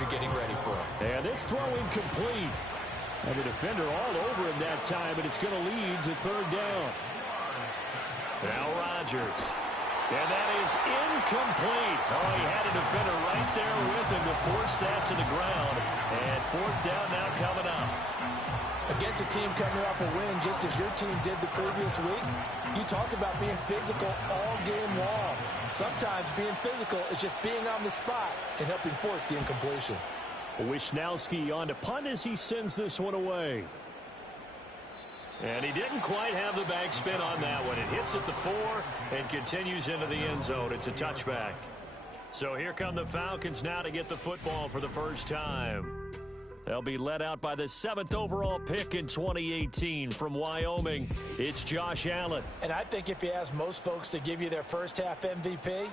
future getting ready for him. And this throw incomplete. And the defender all over him that time, and it's going to lead to third down. Now Rodgers. And that is incomplete. Oh, he had a defender right there with him to force that to the ground. And fourth down now coming up. Against a team coming off a win just as your team did the previous week, you talk about being physical all game long. Sometimes being physical is just being on the spot and helping force the incompletion. Wisnowski on to punt as he sends this one away. And he didn't quite have the back spin on that one. It hits at the 4 and continues into the end zone. It's a touchback. So here come the Falcons now to get the football for the first time. They'll be led out by the 7th overall pick in 2018 from Wyoming. It's Josh Allen. And I think if you ask most folks to give you their first half MVP,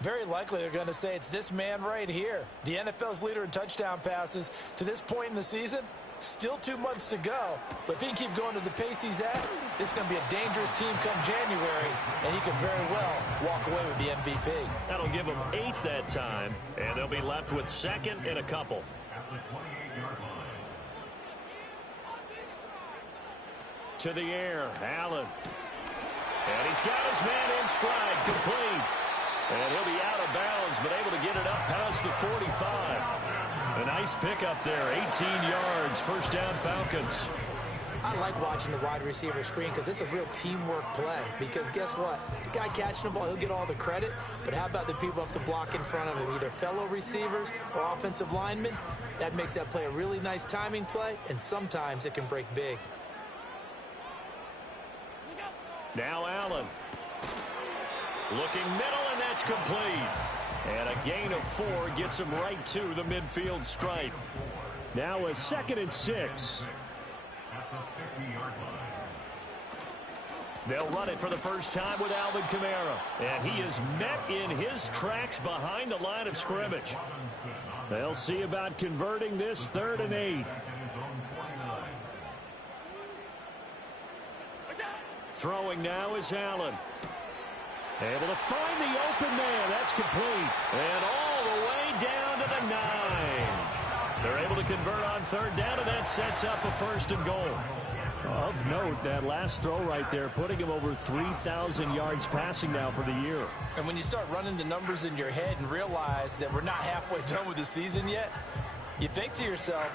very likely they're going to say it's this man right here. The NFL's leader in touchdown passes to this point in the season. Still 2 months to go, but if he can keep going to the pace he's at, this is going to be a dangerous team come January, and he could very well walk away with the MVP. That'll give them 8 that time, and they'll be left with second and a couple. To the air, Allen. And he's got his man in stride, complete. And he'll be out of bounds, but able to get it up past the 45. A nice pickup there, 18 yards, first down Falcons. I like watching the wide receiver screen because it's a real teamwork play. Because guess what? The guy catching the ball, he'll get all the credit. But how about the people up to block in front of him, either fellow receivers or offensive linemen? That makes that play a really nice timing play, and sometimes it can break big. Now Allen. Looking middle, and that's complete. And a gain of 4 gets him right to the midfield stripe. Now a 2nd and 6. They'll run it for the first time with Alvin Kamara. And he is met in his tracks behind the line of scrimmage. They'll see about converting this 3rd and 8. Throwing now is Allen. Able to find the open man. That's complete. And all the way down to the 9. They're able to convert on 3rd down, and that sets up a 1st and goal. Of note, that last throw right there, putting him over 3,000 yards passing now for the year. And when you start running the numbers in your head and realize that we're not halfway done with the season yet, you think to yourself,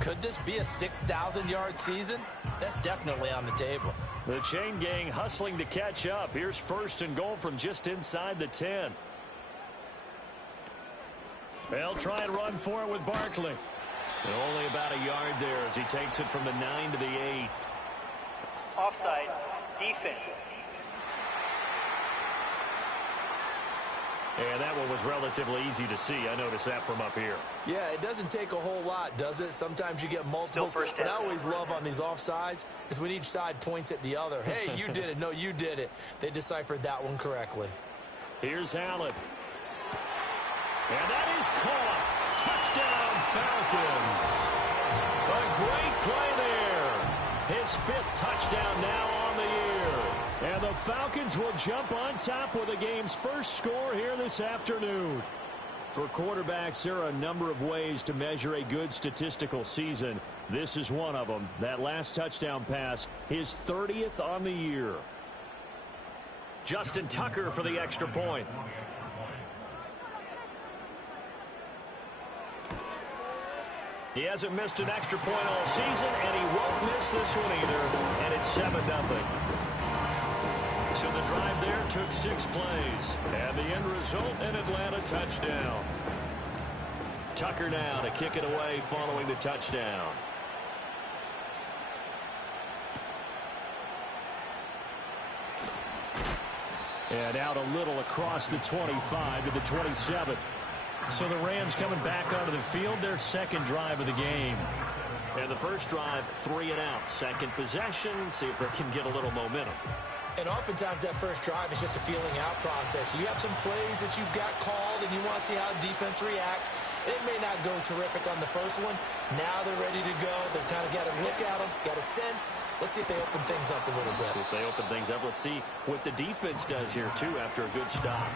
could this be a 6,000-yard season? That's definitely on the table. The chain gang hustling to catch up. Here's 1st and goal from just inside the 10. They'll try and run for it with Barkley. And only about a yard there as he takes it from the 9 to the 8. Offside, defense. And that one was relatively easy to see. I noticed that from up here. Yeah, it doesn't take a whole lot, does it? Sometimes you get multiples. What I always love on these offsides is when each side points at the other. Hey, you did it. No, you did it. They deciphered that one correctly. Here's Allen. And that is caught. Touchdown, Falcons. A great play there. His 5th touchdown now on the year. And the Falcons will jump on top with the game's first score here this afternoon. For quarterbacks, there are a number of ways to measure a good statistical season. This is one of them. That last touchdown pass, his 30th on the year. Justin Tucker for the extra point. He hasn't missed an extra point all season, and he won't miss this one either. And it's 7-0. So the drive there took 6 plays. And the end result, an Atlanta touchdown. Tucker now to kick it away following the touchdown. And out a little across the 25 to the 27. So the Rams coming back onto the field, their 2nd drive of the game. And the first drive, 3 and out. 2nd possession, see if they can get a little momentum. And oftentimes that first drive is just a feeling out process. You have some plays that you've got called and you want to see how defense reacts. It may not go terrific on the first one. Now they're ready to go. They've kind of got to look at them, got a sense. Let's see if they open things up a little bit. See if they open things up. Let's see what the defense does here, too, after a good stop.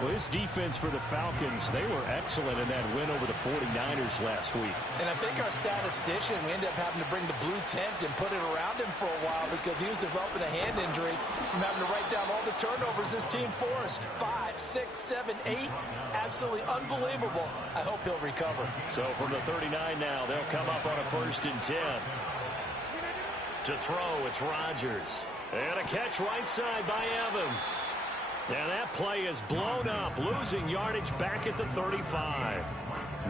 Well, this defense for the Falcons, they were excellent in that win over the 49ers last week. And I think our statistician, we ended up having to bring the blue tent and put it around him for a while because he was developing a hand injury from having to write down all the turnovers this team forced. 5, 6, 7, 8. Absolutely unbelievable. I hope he'll recover. So from the 39 now, they'll come up on a 1st and 10. To throw, it's Rodgers. And a catch right side by Evans. And that play is blown up, losing yardage back at the 35.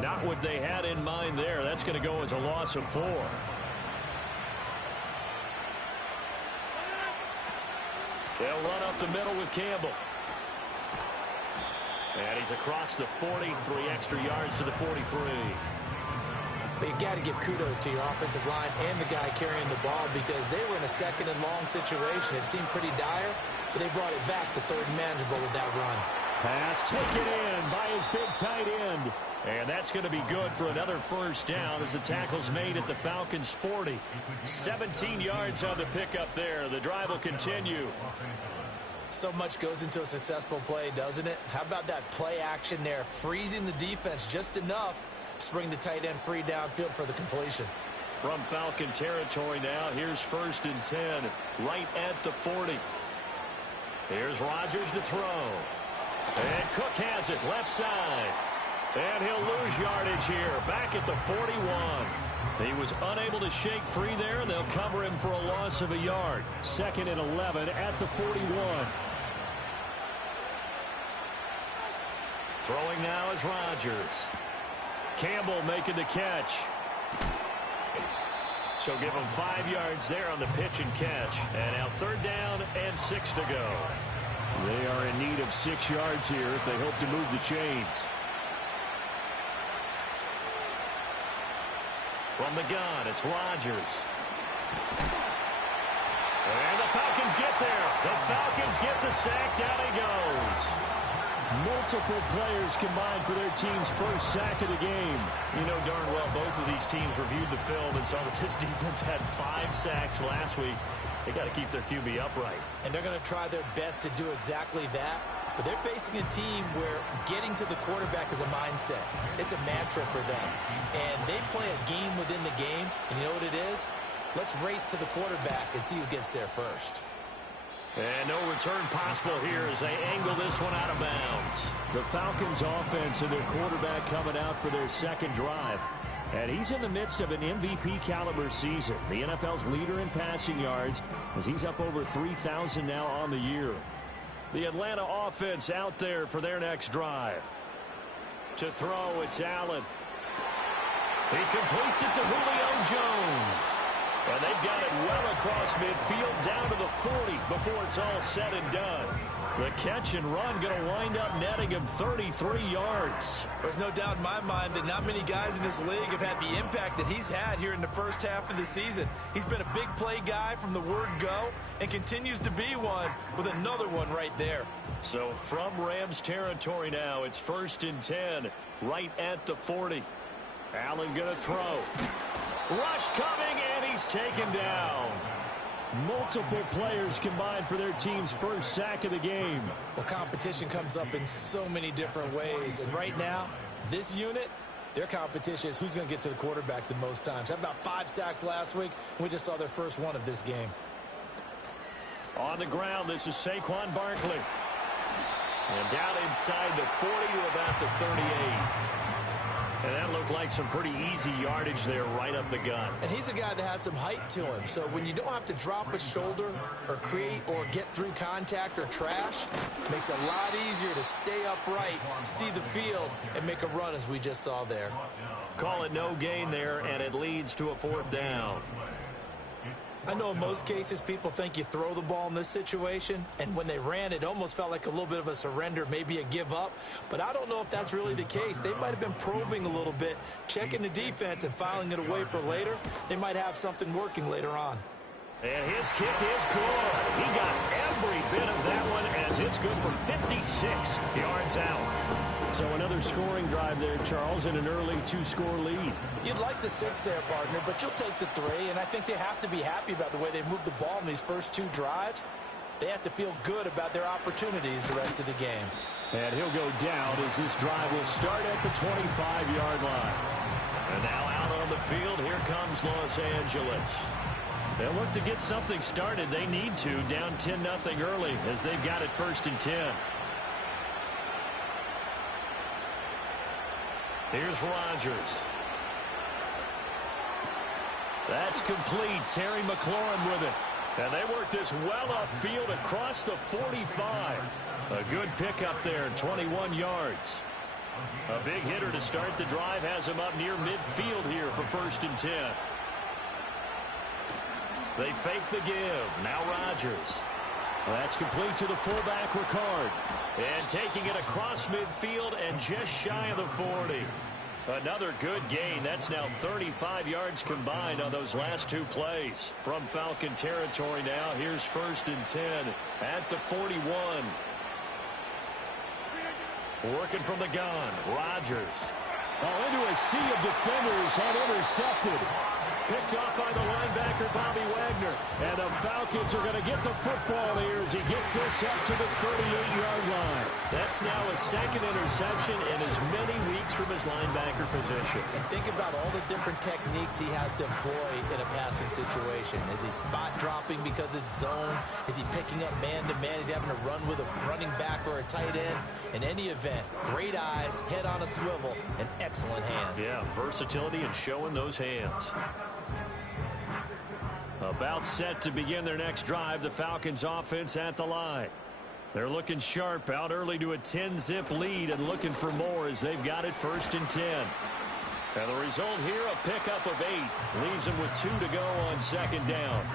Not what they had in mind there. That's going to go as a loss of 4. They'll run up the middle with Campbell. And he's across the 40, 3 extra yards to the 43. But you got to give kudos to your offensive line and the guy carrying the ball because they were in a 2nd and long situation. It seemed pretty dire, but they brought it back to 3rd and manageable with that run. Pass taken in by his big tight end. And that's going to be good for another 1st down as the tackle's made at the Falcons' 40. 17 yards on the pickup there. The drive will continue. So much goes into a successful play, doesn't it? How about that play action there, freezing the defense just enough to bring the tight end free downfield for the completion. From Falcon territory now, here's 1st and 10, right at the 40. Here's Rodgers to throw. And Cook has it left side. And he'll lose yardage here, back at the 41. He was unable to shake free there, and they'll cover him for a loss of a yard. 2nd and 11 at the 41. Throwing now is Rodgers. Campbell making the catch. So give him 5 yards there on the pitch and catch. And now 3rd down and 6 to go. They are in need of 6 yards here if they hope to move the chains. From the gun, it's Rodgers. And the Falcons get there. The Falcons get the sack. Down he goes. Multiple players combined for their team's 1st sack of the game. You know darn well both of these teams reviewed the film and saw that this defense had 5 sacks last week. They got to keep their QB upright. And they're going to try their best to do exactly that. But they're facing a team where getting to the quarterback is a mindset. It's a mantra for them. And they play a game within the game. And you know what it is? Let's race to the quarterback and see who gets there first. And no return possible here as they angle this one out of bounds. The Falcons offense and their quarterback coming out for their 2nd drive. And he's in the midst of an MVP caliber season. The NFL's leader in passing yards as he's up over 3,000 now on the year. The Atlanta offense out there for their next drive. To throw, it's Allen. He completes it to Julio Jones. And they've got it well across midfield down to the 40 before it's all said and done. The catch and run going to wind up netting him 33 yards. There's no doubt in my mind that not many guys in this league have had the impact that he's had here in the 1st half of the season. He's been a big play guy from the word go and continues to be one with another one right there. So from Rams territory now, it's 1st and 10 right at the 40. Allen going to throw. Rush coming, and he's taken down. Multiple players combined for their team's 1st sack of the game. Well, competition comes up in so many different ways. And right now, this unit, their competition is who's going to get to the quarterback the most times. Had about 5 sacks last week. We just saw their first one of this game. On the ground, this is Saquon Barkley. And down inside the 40 to about the 38. And that looked like some pretty easy yardage there right up the gut. And he's a guy that has some height to him. So when you don't have to drop a shoulder or create or get through contact or trash, it makes it a lot easier to stay upright, see the field, and make a run as we just saw there. Call it no gain there, and it leads to a 4th down. I know in most cases people think you throw the ball in this situation, and when they ran, it almost felt like a little bit of a surrender, maybe a give up. But I don't know if that's really the case. They might have been probing a little bit, checking the defense and filing it away for later. They might have something working later on. And his kick is good. He got every bit of that one as it's good from 56 yards out. So another scoring drive there, Charles, and an early 2-score lead. You'd like the 6 there, partner, but you'll take the 3, and I think they have to be happy about the way they moved the ball in these first 2 drives. They have to feel good about their opportunities the rest of the game. And he'll go down as this drive will start at the 25-yard line. And now out on the field, here comes Los Angeles. They'll look to get something started. They need to, down 10-0 early as they've got it 1st and 10. Here's Rodgers. That's complete. Terry McLaurin with it. And they work this well upfield across the 45. A good pickup there, 21 yards. A big hitter to start the drive has him up near midfield here for 1st and 10. They fake the give. Now Rodgers. That's complete to the fullback, Ricard. And taking it across midfield and just shy of the 40. Another good gain. That's now 35 yards combined on those last 2 plays. From Falcon territory now, here's 1st and 10 at the 41. Working from the gun, Rodgers. Oh, into a sea of defenders and intercepted. Picked off by the linebacker, Bobby Wagner. And the Falcons are going to get the football here as he gets this up to the 38-yard line. That's now a 2nd interception in as many weeks from his linebacker position. And think about all the different techniques he has to employ in a passing situation. Is he spot dropping because it's zone? Is he picking up man-to-man? Is he having to run with a running back or a tight end? In any event, great eyes, head on a swivel, and excellent hands. Yeah, versatility and showing those hands. About set to begin their next drive, the Falcons offense at the line. They're looking sharp, out early to a 10-zip lead and looking for more as they've got it 1st and 10. And the result here, a pickup of 8. Leaves them with 2 to go on 2nd down.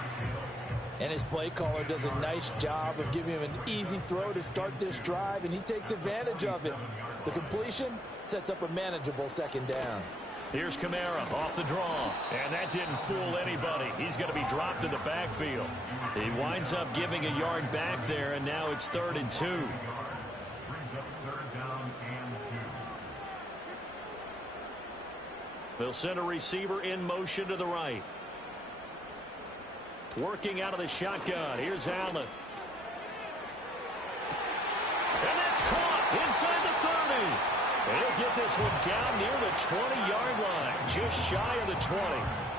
And his play caller does a nice job of giving him an easy throw to start this drive, and he takes advantage of it. The completion sets up a manageable 2nd down. Here's Kamara off the draw, and that didn't fool anybody. He's going to be dropped in the backfield. He winds up giving a yard back there, and now it's 3rd and 2. They'll send a receiver in motion to the right. Working out of the shotgun. Here's Allen. And that's caught inside the 30. And he'll get this one down near the 20-yard line, just shy of the 20.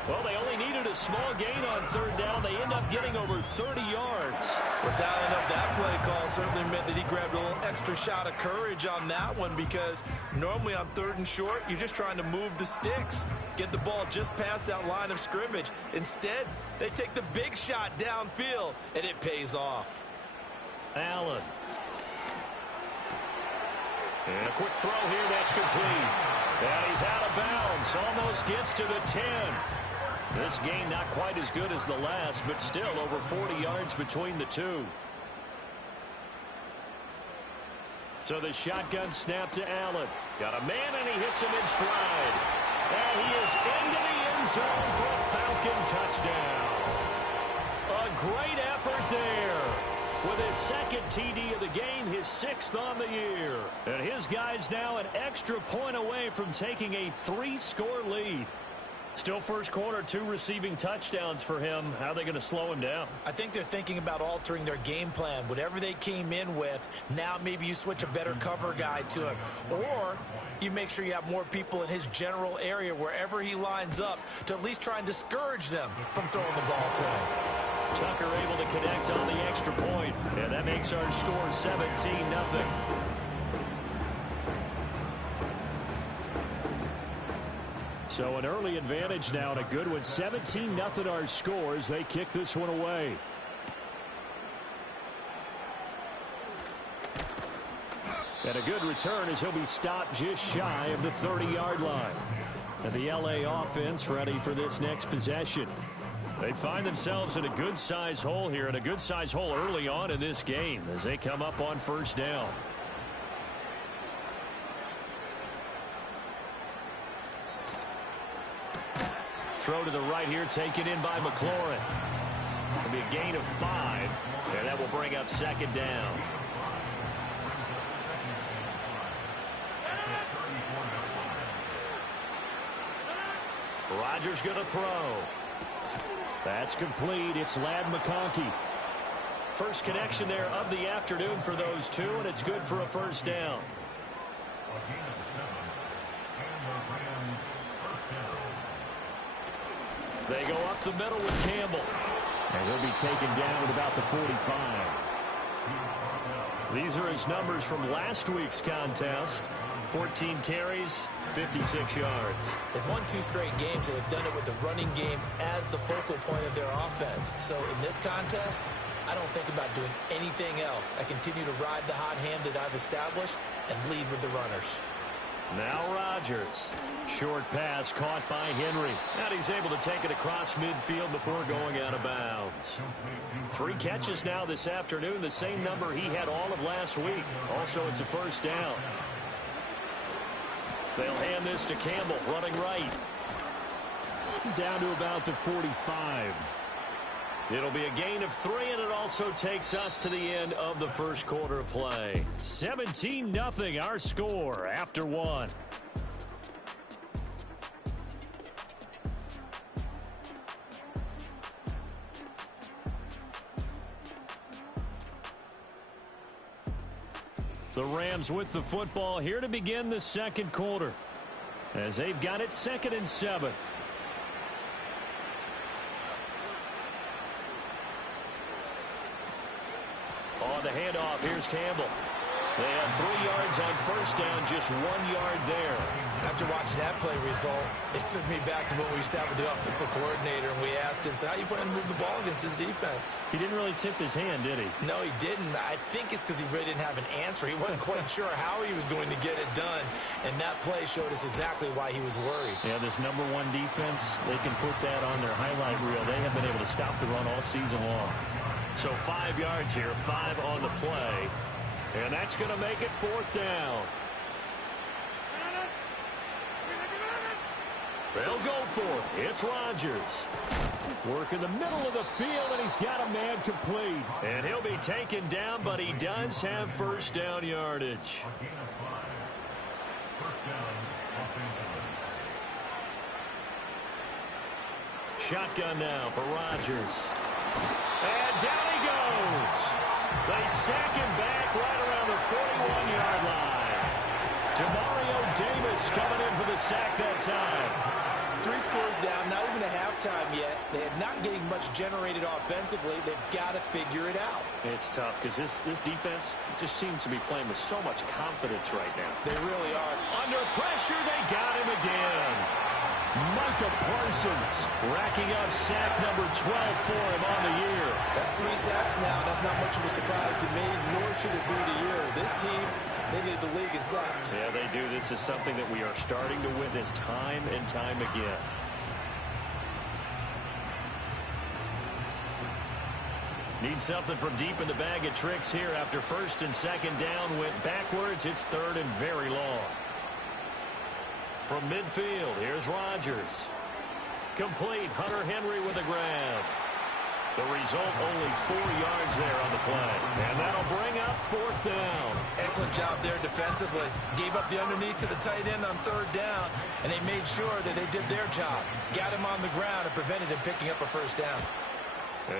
Well, they only needed a small gain on 3rd down. They end up getting over 30 yards. Well, dialing up that play call certainly meant that he grabbed a little extra shot of courage on that one, because normally on 3rd and short, you're just trying to move the sticks, get the ball just past that line of scrimmage. Instead, they take the big shot downfield, and it pays off. Allen. And a quick throw here, that's complete. And he's out of bounds, almost gets to the 10. This gain not quite as good as the last, but still over 40 yards between the two. So the shotgun snap to Allen. Got a man, and he hits him in stride. And he is into the end zone for a Falcon touchdown. A great effort there. With his 2nd TD of the game, his 6th on the year. And his guy's now an extra point away from taking a 3-score lead. Still 1st quarter, 2 receiving touchdowns for him. How are they going to slow him down? I think they're thinking about altering their game plan. Whatever they came in with, now maybe you switch a better cover guy to him. Or you make sure you have more people in his general area wherever he lines up to at least try and discourage them from throwing the ball to him. Tucker able to connect on the extra point. And that makes our score 17-0. So an early advantage now, and a good one. 17-0 our score as they kick this one away. And a good return as he'll be stopped just shy of the 30-yard line. And the LA offense ready for this next possession. They find themselves in a good-sized hole here, and a good-sized hole early on in this game as they come up on 1st down. Throw to the right here, taken in by McLaurin. It'll be a gain of 5, and that will bring up 2nd down. Rodgers going to throw. That's complete. It's Ladd McConkey. First connection there of the afternoon for those two, and it's good for a first down. They go up the middle with Campbell. And he'll be taken down at about the 45. These are his numbers from last week's contest. 14 carries, 56 yards. They've won 2 straight games, and they've done it with the running game as the focal point of their offense. So in this contest, I don't think about doing anything else. I continue to ride the hot hand that I've established and lead with the runners. Now Rodgers. Short pass caught by Henry. And he's able to take it across midfield before going out of bounds. 3 catches now this afternoon, the same number he had all of last week. Also, it's a first down. They'll hand this to Campbell, running right. Down to about the 45. It'll be a gain of 3, and it also takes us to the end of the first quarter of play. 17-0 our score after 1. The Rams with the football here to begin the second quarter, as they've got it 2nd and 7. On the handoff, here's Campbell. They have 3 yards on first down, just 1 yard there. After watching that play result, it took me back to when we sat with the offensive coordinator and we asked him, so how you plan to move the ball against his defense? He didn't really tip his hand, did he? No, he didn't. I think it's because he really didn't have an answer. He wasn't quite sure how he was going to get it done, and that play showed us exactly why he was worried. Yeah, this #1 defense, they can put that on their highlight reel. They have been able to stop the run all season long. So 5 yards here, 5 on the play. And that's going to make it 4th down. They'll go for it. It's Rodgers. Work in the middle of the field, and he's got a man complete. And he'll be taken down, but he does have first down yardage. Shotgun now for Rodgers. And down he goes. They sack him back right around the 41-yard line. Demario Davis coming in for the sack that time. 3 scores down, not even a halftime yet. They are not getting much generated offensively. They've got to figure it out. It's tough because this defense just seems to be playing with so much confidence right now. They really are. Under pressure, they got him again. Micah Parsons racking up sack number 12 for him on the year. That's 3 sacks now. That's not much of a surprise to me, nor should it be to you. This team, they lead the league in sacks. Yeah, they do. This is something that we are starting to witness time and time again. Need something from deep in the bag of tricks here after 1st and 2nd down went backwards. It's 3rd and very long. From midfield, here's Rodgers. Complete. Hunter Henry with a grab. The result, only 4 yards there on the play. And that'll bring up 4th down. Excellent job there defensively. Gave up the underneath to the tight end on 3rd down, and they made sure that they did their job. Got him on the ground and prevented him picking up a first down.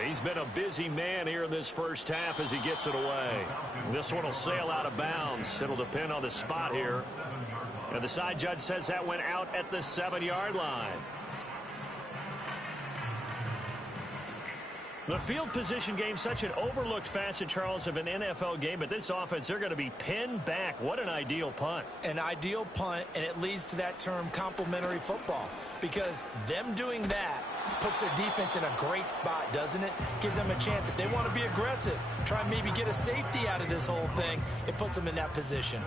He's been a busy man here in this first half as he gets it away. This one will sail out of bounds. It'll depend on the spot here. And the side judge says that went out at the 7-yard line. The field position game, such an overlooked facet, Charles, of an NFL game. But this offense, they're going to be pinned back. What an ideal punt. An ideal punt, and it leads to that term complementary football. Because them doing that puts their defense in a great spot, doesn't it? Gives them a chance. If they want to be aggressive, try and maybe get a safety out of this whole thing, it puts them in that position.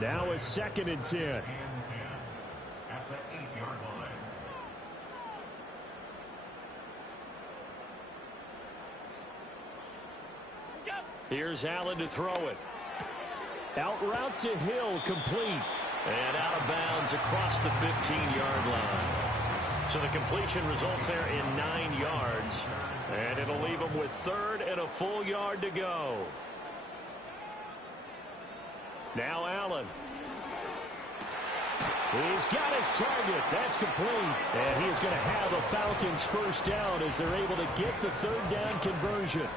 Now a 2nd and 10. Here's Allen to throw it. Out route to Hill, complete. And out of bounds across the 15-yard line. So the completion results there in 9 yards. And it'll leave them with 3rd and a full yard to go. Now Allen. He's got his target. That's complete. And he is going to have a Falcons first down as they're able to get the 3rd down conversion.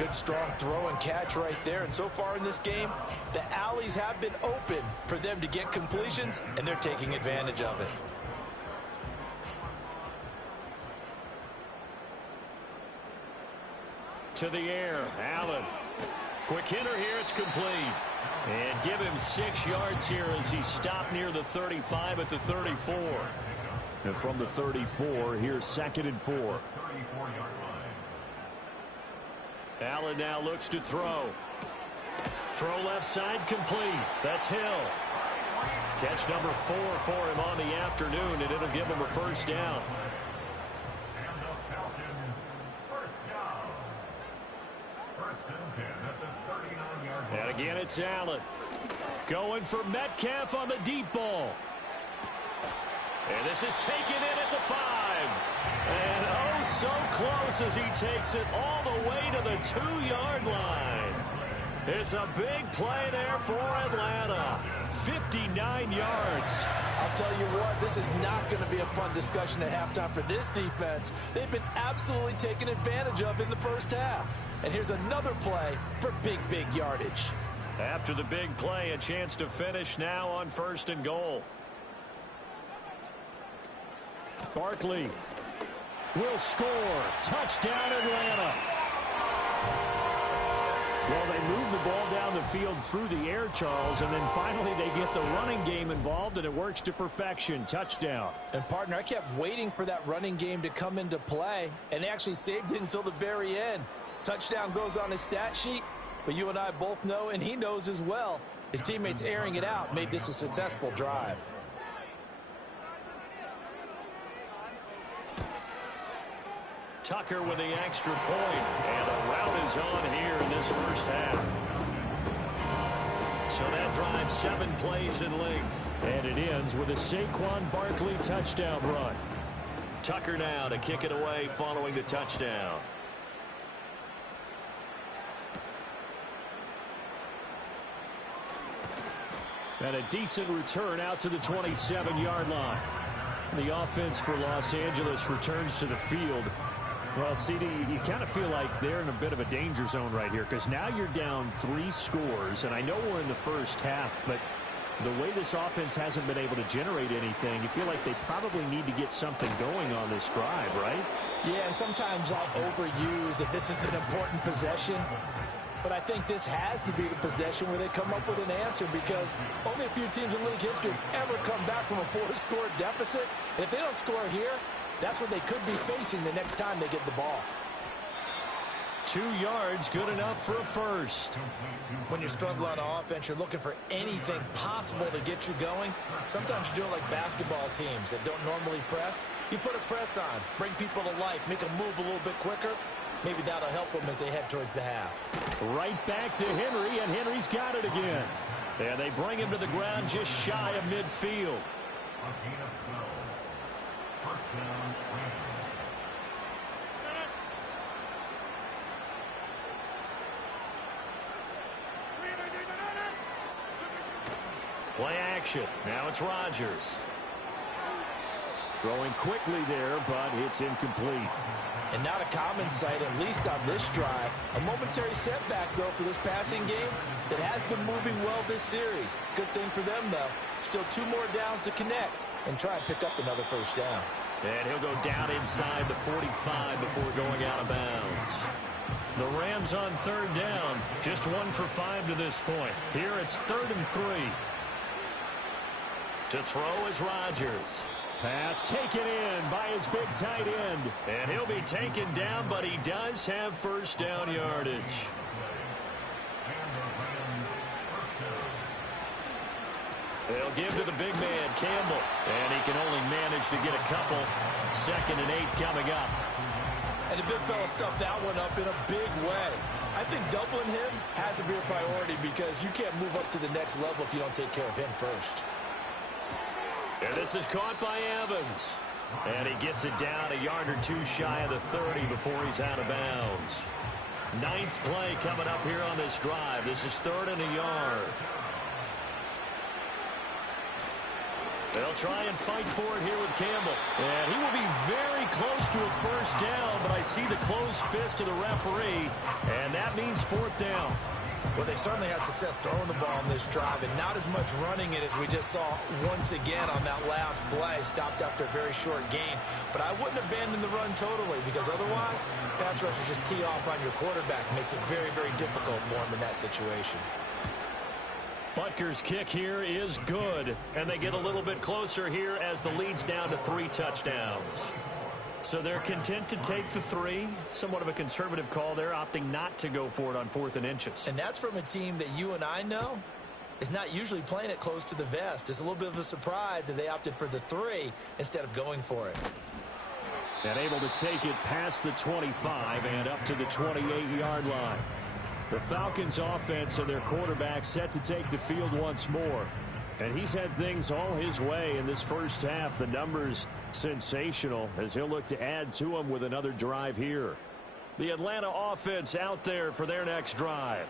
Good, strong throw and catch right there. And so far in this game, the alleys have been open for them to get completions, and they're taking advantage of it. To the air, Allen. Quick hitter here, it's complete. And give him 6 yards here as he stopped near the 35 at the 34. And from the 34, here's 2nd and 4. Allen now looks to throw. Throw left side complete. That's Hill. Catch number 4 for him on the afternoon, and it'll give him a first down. And again, it's Allen. Going for Metcalf on the deep ball. And this is taken in at the 5. And oh, so close as he takes it all the way to the 2-yard line. It's a big play there for Atlanta. 59 yards. I'll tell you what, this is not going to be a fun discussion at halftime for this defense. They've been absolutely taken advantage of in the first half. And here's another play for big yardage. After the big play, a chance to finish now on 1st and goal. Barkley will score. Touchdown, Atlanta. Well, they move the ball down the field through the air, Charles, and then finally they get the running game involved, and it works to perfection. Touchdown. And, partner, I kept waiting for that running game to come into play, and they actually saved it until the very end. Touchdown goes on his stat sheet, but you and I both know, and he knows as well, his teammates airing it out made this a successful drive. Tucker with the extra point, and a rout is on here in this first half. So that drives 7 plays in length. And it ends with a Saquon Barkley touchdown run. Tucker now to kick it away following the touchdown. And a decent return out to the 27-yard line. The offense for Los Angeles returns to the field. Well, CD, you kind of feel like they're in a bit of a danger zone right here because now you're down 3 scores, and I know we're in the first half, but the way this offense hasn't been able to generate anything, you feel like they probably need to get something going on this drive, right? Yeah, and sometimes I'll overuse that this is an important possession. But I think this has to be the possession where they come up with an answer because only a few teams in league history have ever come back from a 4-score deficit. And if they don't score here, that's what they could be facing the next time they get the ball. 2 yards, good enough for a first. When you struggle on offense, you're looking for anything possible to get you going. Sometimes you do it like basketball teams that don't normally press. You put a press on, bring people to life, make them move a little bit quicker. Maybe that'll help them as they head towards the half. Right back to Henry, and Henry's got it again. And they bring him to the ground just shy of midfield. Play action. Now it's Rodgers. Throwing quickly there, but it's incomplete. And not a common sight, at least on this drive. A momentary setback, though, for this passing game that has been moving well this series. Good thing for them, though. Still 2 more downs to connect and try and pick up another first down. And he'll go down inside the 45 before going out of bounds. The Rams on 3rd down. Just 1 for 5 to this point. Here it's 3rd and 3. To throw is Rodgers. Pass taken in by his big tight end. And he'll be taken down, but he does have first down yardage. They'll give to the big man, Campbell. And he can only manage to get a couple. 2nd and 8 coming up. And the big fella stuffed that one up in a big way. I think doubling him has to be a priority because you can't move up to the next level if you don't take care of him first. And this is caught by Evans. And he gets it down a yard or 2 shy of the 30 before he's out of bounds. 9th play coming up here on this drive. This is 3rd and a yard. They'll try and fight for it here with Campbell. And he will be very close to a first down, but I see the closed fist of the referee, and that means fourth down. Well, they certainly had success throwing the ball on this drive, and not as much running it as we just saw once again on that last play. Stopped after a very short gain. But I wouldn't abandon the run totally, because otherwise, pass rushers just tee off on your quarterback. Makes it very, very difficult for him in that situation. Butker's kick here is good, and they get a little bit closer here as the lead's down to 3 touchdowns. So they're content to take the 3. Somewhat of a conservative call there, opting not to go for it on 4th and inches. And that's from a team that you and I know is not usually playing it close to the vest. It's a little bit of a surprise that they opted for the 3 instead of going for it. And able to take it past the 25 and up to the 28-yard line. The Falcons offense and their quarterback set to take the field once more. And he's had things all his way in this first half. The numbers sensational as he'll look to add to them with another drive here. The Atlanta offense out there for their next drive.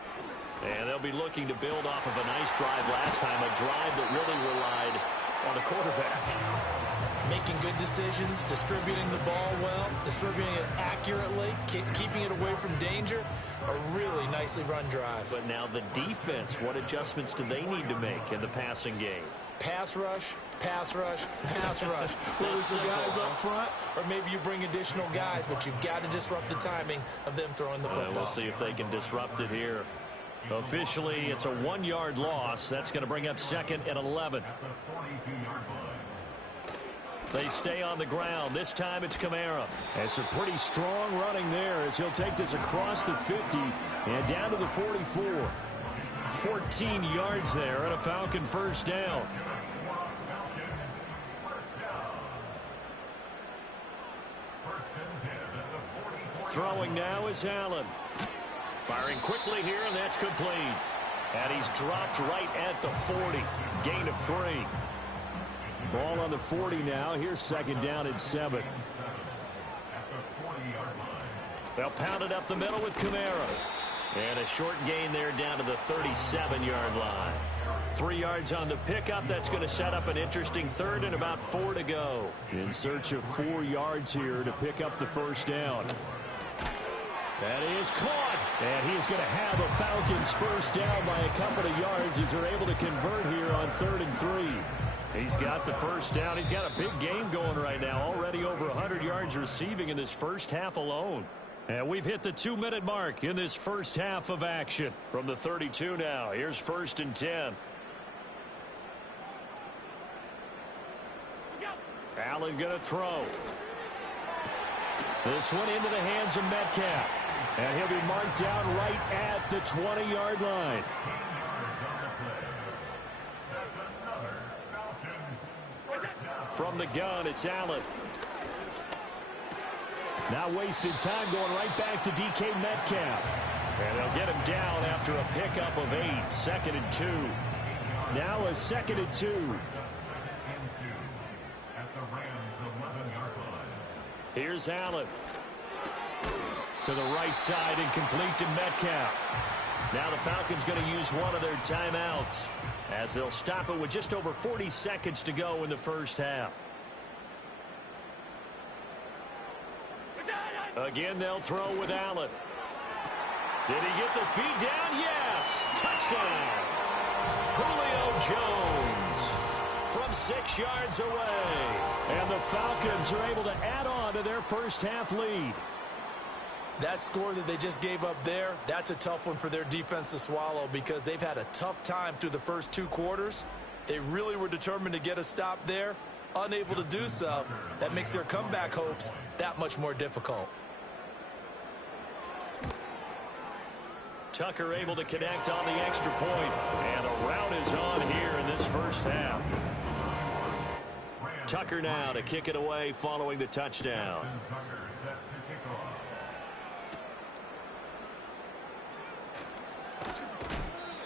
And they'll be looking to build off of a nice drive last time, a drive that really relied on the quarterback. Making good decisions, distributing the ball well, distributing it accurately, keeping it away from danger. A really nicely run drive. But now the defense, what adjustments do they need to make in the passing game? Pass rush, pass rush, pass rush. Whether it's the guys up front or maybe you bring additional guys, but you've got to disrupt the timing of them throwing the football. We'll see if they can disrupt it here. Officially, it's a 1-yard loss. That's going to bring up 2nd and 11. They stay on the ground. This time it's Kamara. It's a pretty strong running there as he'll take this across the 50 and down to the 44. 14 yards there and a Falcon first down. Throwing now is Allen. Firing quickly here, and that's complete. And he's dropped right at the 40. Gain of 3. Ball on the 40 now. Here's 2nd down and 7. They'll pound it up the middle with Kamara. And a short gain there down to the 37-yard line. 3 yards on the pickup. That's going to set up an interesting 3rd and about 4 to go. In search of 4 yards here to pick up the first down. That is caught. And he's going to have a Falcons first down by a couple of yards as they're able to convert here on 3rd and 3. He's got the first down. He's got a big game going right now. Already over 100 yards receiving in this first half alone. And we've hit the 2-minute mark in this first half of action. From the 32 now, here's 1st and 10. Allen going to throw. This one into the hands of Metcalf. And he'll be marked down right at the 20-yard line. From the gun, it's Allen. Now wasted time going right back to DK Metcalf. And they'll get him down after a pickup of 8. 2nd and 2. Now a 2nd and 2. Here's Allen. To the right side and complete to Metcalf. Now the Falcons going to use one of their timeouts as they'll stop it with just over 40 seconds to go in the first half. Again, they'll throw with Allen. Did he get the feed down? Yes! Touchdown! Julio Jones from 6 yards away. And the Falcons are able to add on to their first half lead. That score that they just gave up there, that's a tough one for their defense to swallow because they've had a tough time through the first 2 quarters. They really were determined to get a stop there. Unable to do so. That makes their comeback hopes that much more difficult. Tucker able to connect on the extra point. And a rout is on here in this first half. Tucker now to kick it away following the touchdown.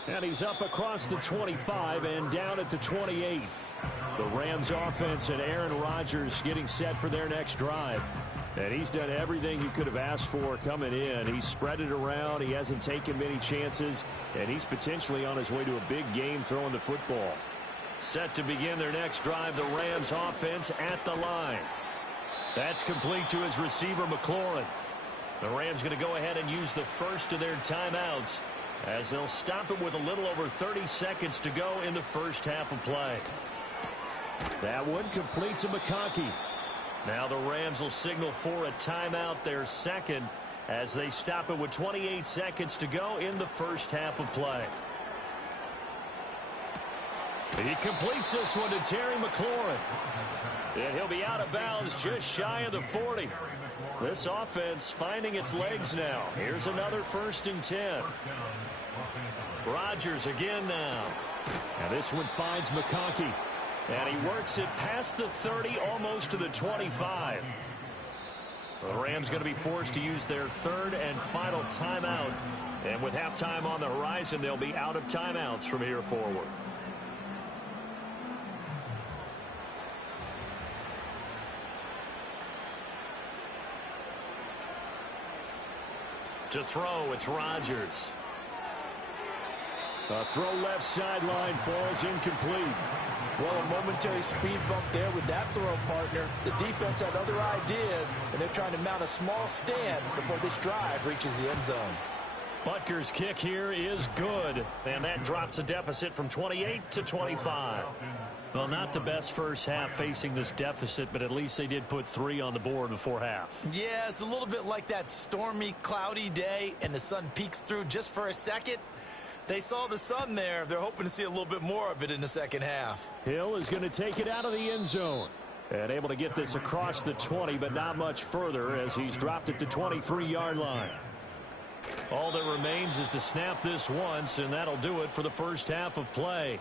And he's up across the 25 and down at the 28. The Rams offense and Aaron Rodgers getting set for their next drive. And he's done everything he could have asked for coming in. He's spread it around. He hasn't taken many chances. And he's potentially on his way to a big game throwing the football. Set to begin their next drive, the Rams offense at the line. That's complete to his receiver, McLaurin. The Rams going to go ahead and use the first of their timeouts as they'll stop it with a little over 30 seconds to go in the first half of play. That one complete to McConkey. Now the Rams will signal for a timeout, their second, as they stop it with 28 seconds to go in the first half of play. He completes this one to Terry McLaurin. And he'll be out of bounds just shy of the 40. This offense finding its legs now. Here's another 1st and 10. Rodgers again now. And this one finds McConkey. And he works it past the 30, almost to the 25. The Rams going to be forced to use their 3rd and final timeout. And with halftime on the horizon, they'll be out of timeouts from here forward. To throw, it's Rodgers. A throw left sideline falls incomplete. Well, a momentary speed bump there with that throw, partner. The defense had other ideas, and they're trying to mount a small stand before this drive reaches the end zone. Butker's kick here is good, and that drops the deficit from 28 to 25. Well, not the best first half facing this deficit, but at least they did put 3 on the board before half. Yeah, it's a little bit like that stormy, cloudy day, and the sun peeks through just for a second. They saw the sun there. They're hoping to see a little bit more of it in the second half. Hill is going to take it out of the end zone. And able to get this across the 20, but not much further as he's dropped it to 23-yard line. All that remains is to snap this once, and that'll do it for the first half of play.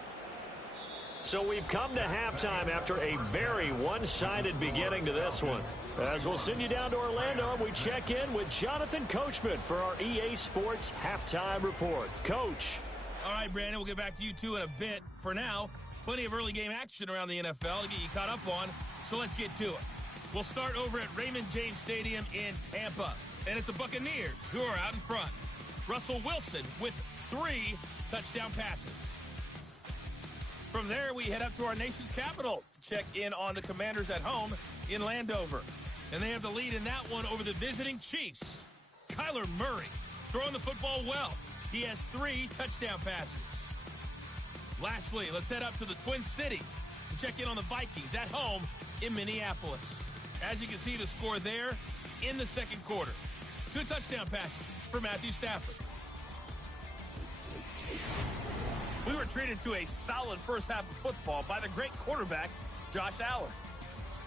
So we've come to halftime after a very one-sided beginning to this one. As we'll send you down to Orlando, we check in with Jonathan Coachman for our EA Sports Halftime Report. Coach. All right, Brandon, we'll get back to you two in a bit. For now, plenty of early game action around the NFL to get you caught up on, so let's get to it. We'll start over at Raymond James Stadium in Tampa, and it's the Buccaneers who are out in front. Russell Wilson with 3 touchdown passes. From there, we head up to our nation's capital to check in on the Commanders at home in Landover. And they have the lead in that one over the visiting Chiefs. Kyler Murray throwing the football well. He has 3 touchdown passes. Lastly, let's head up to the Twin Cities to check in on the Vikings at home in Minneapolis. As you can see, the score there in the second quarter. 2 touchdown passes for Matthew Stafford. We were treated to a solid first half of football by the great quarterback, Josh Allen.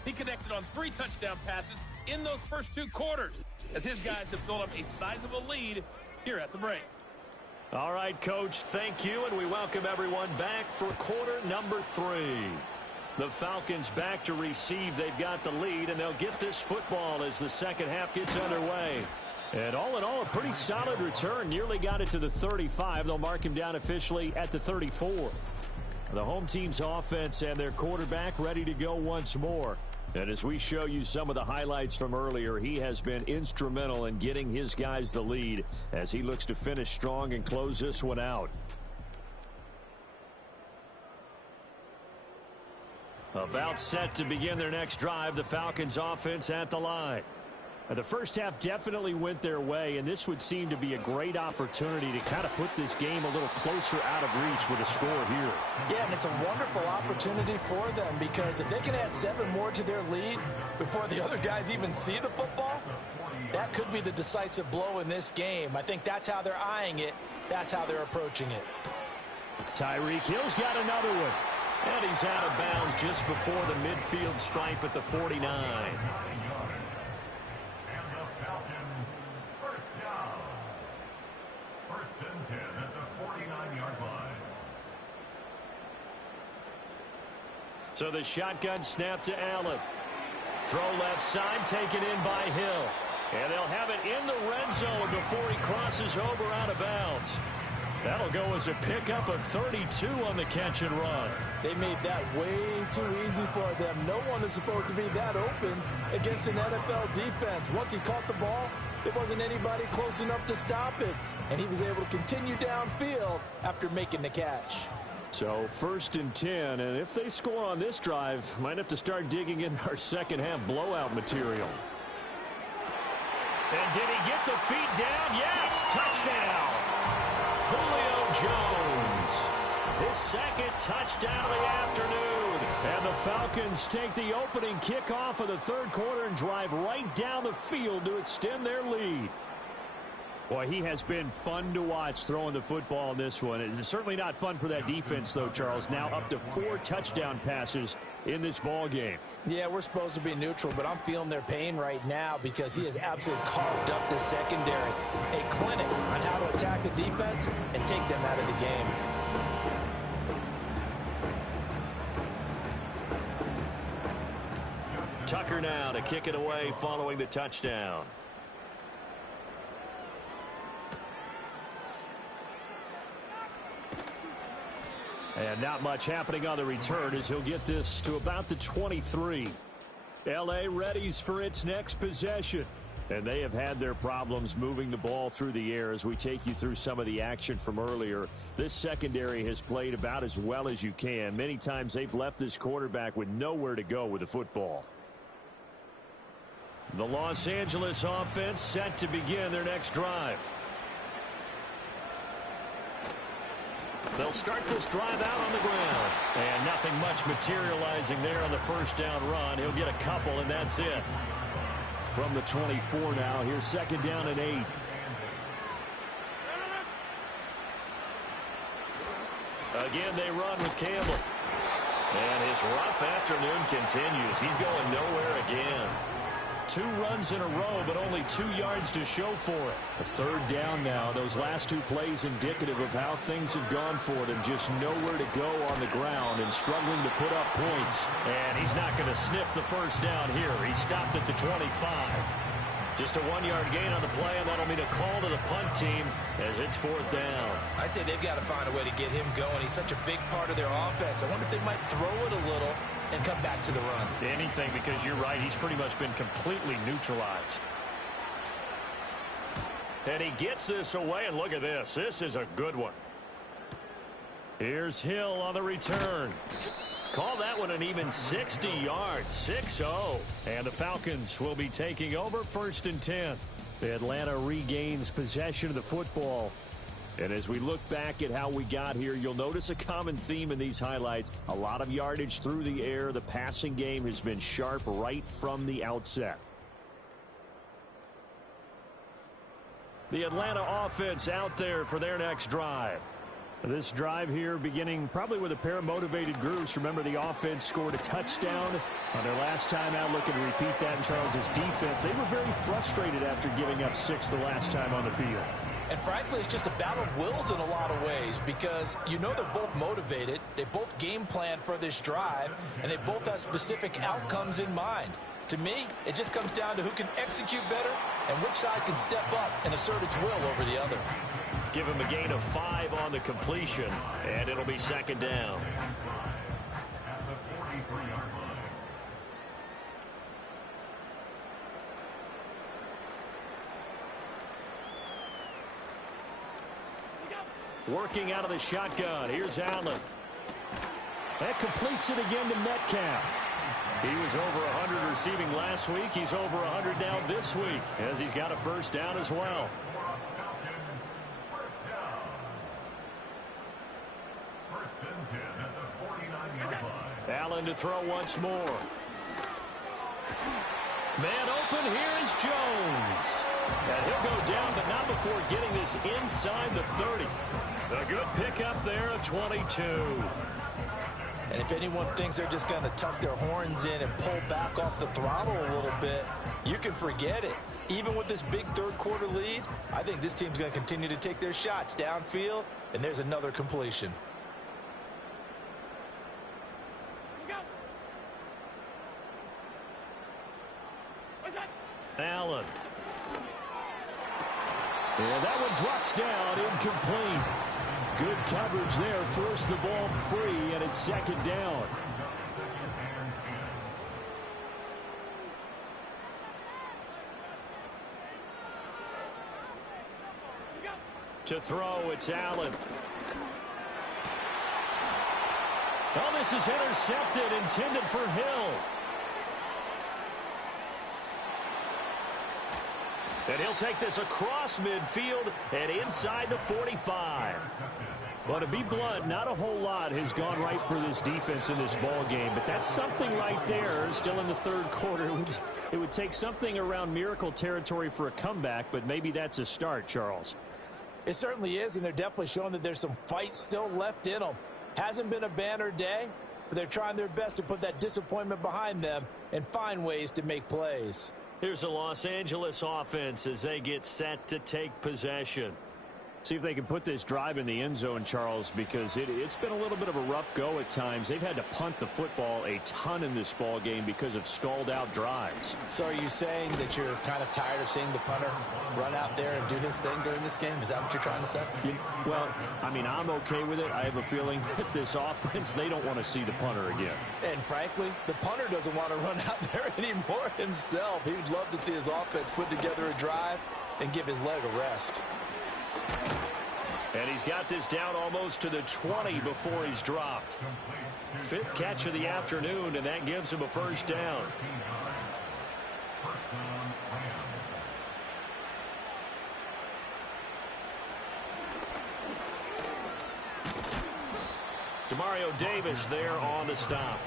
He connected on 3 touchdown passes in those first 2 quarters as his guys have built up a sizable lead here at the break. All right, Coach, thank you, and we welcome everyone back for quarter number 3. The Falcons back to receive. They've got the lead, and they'll get this football as the second half gets underway. And all in all, a pretty solid return. Nearly got it to the 35. They'll mark him down officially at the 34. The home team's offense and their quarterback ready to go once more. And as we show you some of the highlights from earlier, he has been instrumental in getting his guys the lead as he looks to finish strong and close this one out. About set to begin their next drive, the Falcons offense at the line. The first half definitely went their way, and this would seem to be a great opportunity to kind of put this game a little closer out of reach with a score here. Yeah, and it's a wonderful opportunity for them because if they can add 7 more to their lead before the other guys even see the football, that could be the decisive blow in this game. I think that's how they're eyeing it. That's how they're approaching it. Tyreek Hill's got another one. And he's out of bounds just before the midfield stripe at the 49. So the shotgun snap to Allen. Throw left side, taken in by Hill. And they'll have it in the red zone before he crosses over out of bounds. That'll go as a pickup of 32 on the catch and run. They made that way too easy for them. No one is supposed to be that open against an NFL defense. Once he caught the ball, there wasn't anybody close enough to stop it. And he was able to continue downfield after making the catch. So 1st and 10, and if they score on this drive, might have to start digging in our second half blowout material. And did he get the feet down? Yes, touchdown. Julio Jones, his second touchdown of the afternoon. And the Falcons take the opening kickoff of the third quarter and drive right down the field to extend their lead. Boy, he has been fun to watch throwing the football in this one. It's certainly not fun for that defense, though, Charles. Now up to 4 touchdown passes in this ball game. Yeah, we're supposed to be neutral, but I'm feeling their pain right now because he has absolutely carved up the secondary. A clinic on how to attack a defense and take them out of the game. Tucker now to kick it away following the touchdown. And not much happening on the return as he'll get this to about the 23. L.A. readies for its next possession. And they have had their problems moving the ball through the air as we take you through some of the action from earlier. This secondary has played about as well as you can. Many times they've left this quarterback with nowhere to go with the football. The Los Angeles offense set to begin their next drive. They'll start this drive out on the ground. And nothing much materializing there on the first down run. He'll get a couple, and that's it. From the 24 now, here's 2nd down and 8. Again, they run with Campbell. And his rough afternoon continues. He's going nowhere again. 2 runs in a row, but only 2 yards to show for it. A 3rd down now. Those last 2 plays indicative of how things have gone for them. Just nowhere to go on the ground and struggling to put up points. And he's not going to sniff the first down here. He stopped at the 25. Just a 1-yard gain on the play, and that'll mean a call to the punt team as it's 4th down. I'd say they've got to find a way to get him going. He's such a big part of their offense. I wonder if they might throw it a little and come back to the run. Anything, because you're right. He's pretty much been completely neutralized. And he gets this away, and look at this. This is a good one. Here's Hill on the return. Call that one an even 60 yards, 6-0. And the Falcons will be taking over 1st and 10. Atlanta regains possession of the football. And as we look back at how we got here, you'll notice a common theme in these highlights. A lot of yardage through the air. The passing game has been sharp right from the outset. The Atlanta offense out there for their next drive. This drive here beginning probably with a pair of motivated groups. Remember, the offense scored a touchdown on their last time out, looking to repeat that in Charles's defense. They were very frustrated after giving up 6 the last time on the field. And frankly, it's just a battle of wills in a lot of ways because you know they're both motivated, they both game plan for this drive, and they both have specific outcomes in mind. To me, it just comes down to who can execute better and which side can step up and assert its will over the other. Give him a gain of 5 on the completion, and it'll be 2nd down. Working out of the shotgun. Here's Allen. That completes it again to Metcalf. He was over 100 receiving last week. He's over 100 now this week as he's got a 1st down as well. Allen to throw once more. Man open, here is Jones. And he'll go down, but not before getting this inside the 30. A good pickup there of 22. And if anyone thinks they're just going to tuck their horns in and pull back off the throttle a little bit, you can forget it. Even with this big third quarter lead, I think this team's going to continue to take their shots downfield, and there's another completion. Allen. And that one drops down, incomplete. Good coverage there, forced the ball free, and it's 2nd down. To throw, it's Allen. Oh, this is intercepted, intended for Hill. And he'll take this across midfield and inside the 45. Well, to be blunt, not a whole lot has gone right for this defense in this ball game, but that's something right there. Still in the third quarter, it would take something around miracle territory for a comeback, but maybe that's a start, Charles. It certainly is, and they're definitely showing that there's some fight still left in them. Hasn't been a banner day, but they're trying their best to put that disappointment behind them and find ways to make plays. Here's the Los Angeles offense as they get set to take possession. See if they can put this drive in the end zone, Charles, because it's been a little bit of a rough go at times. They've had to punt the football a ton in this ball game because of stalled out drives. So are you saying that you're kind of tired of seeing the punter run out there and do his thing during this game? Is that what you're trying to say? Well, I mean, I'm okay with it. I have a feeling that this offense, they don't want to see the punter again. And frankly, the punter doesn't want to run out there anymore himself. He would love to see his offense put together a drive and give his leg a rest. And he's got this down almost to the 20 before he's dropped. Fifth catch of the afternoon, and that gives him a first down. Demario Davis there on the stop.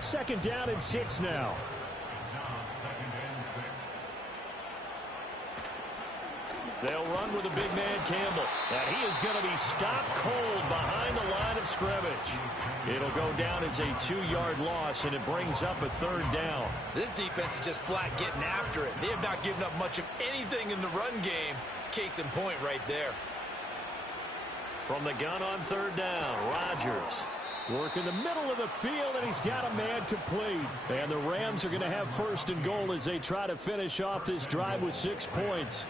Second down and 6 now. They'll run with a big man, Campbell. And he is going to be stopped cold behind the line of scrimmage. It'll go down as a 2-yard loss, and it brings up a third down. This defense is just flat getting after it. They have not given up much of anything in the run game. Case in point right there. From the gun on third down, Rodgers. Work in the middle of the field, and he's got a man complete. And the Rams are going to have first and goal as they try to finish off this drive with 6 points.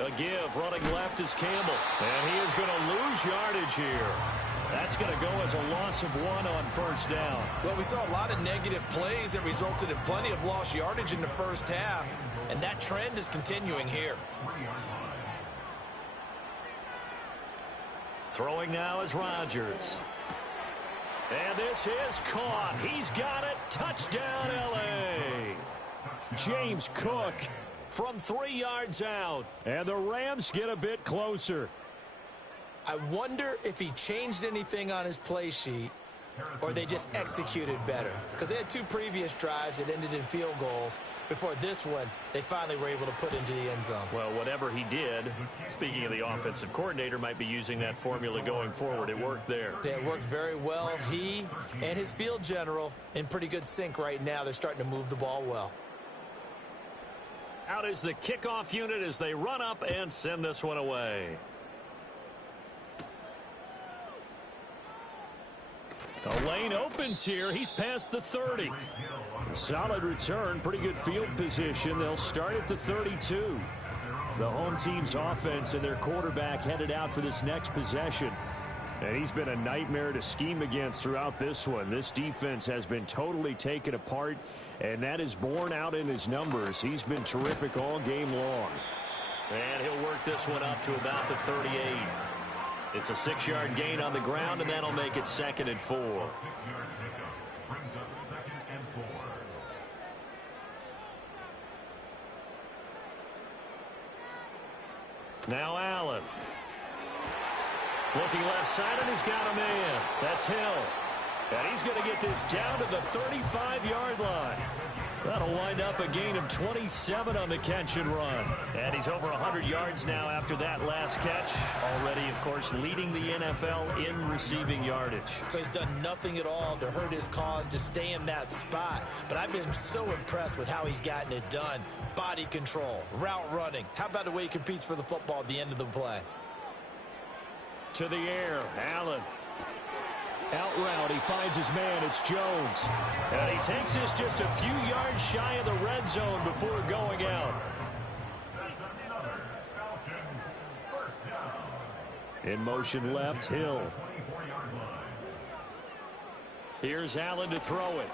A give, running left is Campbell. And he is going to lose yardage here. That's going to go as a loss of 1 on first down. Well, we saw a lot of negative plays that resulted in plenty of lost yardage in the first half. And that trend is continuing here. Throwing now is Rodgers. And this is caught. He's got it. Touchdown, L.A. James Cook from 3 yards out. And the Rams get a bit closer. I wonder if he changed anything on his play sheet or they just executed better. Because they had 2 previous drives that ended in field goals. Before this one, they finally were able to put into the end zone. Well, whatever he did, speaking of the offensive coordinator, might be using that formula going forward. It worked there. Yeah, it works very well. He and his field general in pretty good sync right now. They're starting to move the ball well. Out is the kickoff unit as they run up and send this one away. The lane opens here. He's past the 30. Solid return. Pretty good field position. They'll start at the 32. The home team's offense and their quarterback headed out for this next possession. And he's been a nightmare to scheme against throughout this one. This defense has been totally taken apart, and that is borne out in his numbers. He's been terrific all game long. And he'll work this one up to about the 38. It's a 6-yard gain on the ground, and that'll make it 2nd and 4. Now Allen. Looking left side, and he's got a man. That's Hill. And he's going to get this down to the 35-yard line. That'll wind up a gain of 27 on the catch and run. And he's over 100 yards now after that last catch. Already, of course, leading the NFL in receiving yardage. So he's done nothing at all to hurt his cause to stay in that spot. But I've been so impressed with how he's gotten it done. Body control, route running. How about the way he competes for the football at the end of the play? To the air, Allen. Out route, he finds his man, it's Jones. And he takes this just a few yards shy of the red zone before going out. In motion left, Hill. Here's Allen to throw it.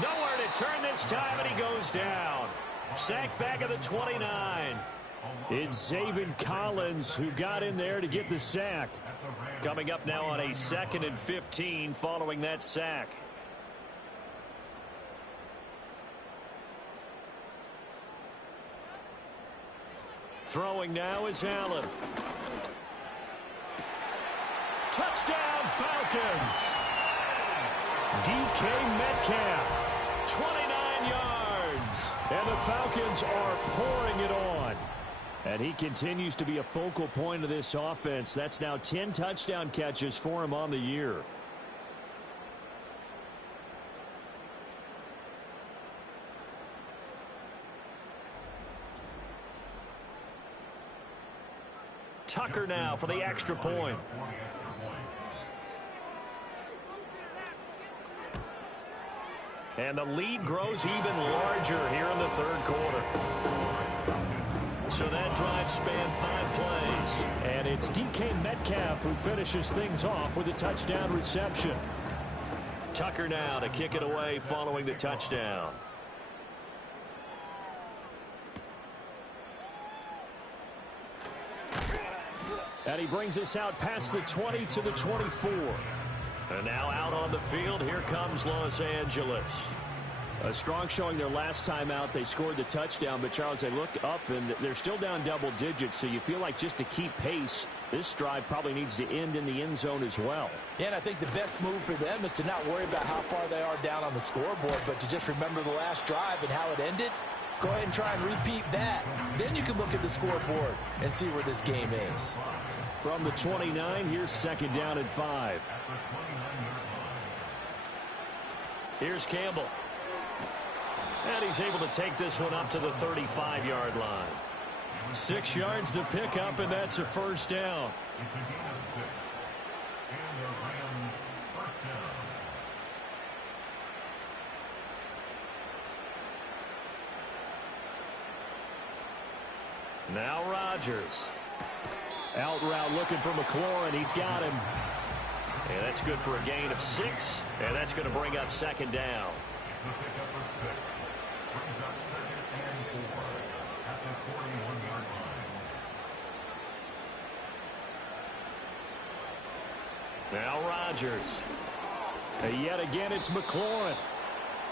Nowhere to turn this time, and he goes down. Sacked back at the 29. It's Zaven Collins who got in there to get the sack. Coming up now on a 2nd and 15 following that sack. Throwing now is Allen. Touchdown Falcons. DK Metcalf, 29 yards. And the Falcons are pouring it on. And he continues to be a focal point of this offense. That's now 10 touchdown catches for him on the year. Tucker now for the extra point. And the lead grows even larger here in the third quarter. So that drive spanned 5 plays. And it's DK Metcalf who finishes things off with a touchdown reception. Tucker now to kick it away following the touchdown. And he brings us out past the 20 to the 24. And now out on the field, here comes Los Angeles. A strong showing their last time out. They scored the touchdown, but Charles, they looked up and they're still down double digits, so you feel like just to keep pace, this drive probably needs to end in the end zone as well. Yeah, and I think the best move for them is to not worry about how far they are down on the scoreboard, but to just remember the last drive and how it ended. Go ahead and try and repeat that. Then you can look at the scoreboard and see where this game is. From the 29, here's 2nd down and 5. Here's Campbell. And he's able to take this one up to the 35-yard line. 6 yards to pick up, and that's a first down. Now Rodgers. Out route looking for McLaurin. He's got him. And that's good for a gain of 6. And that's going to bring up 2nd down. Now Rodgers. And yet again, it's McLaurin.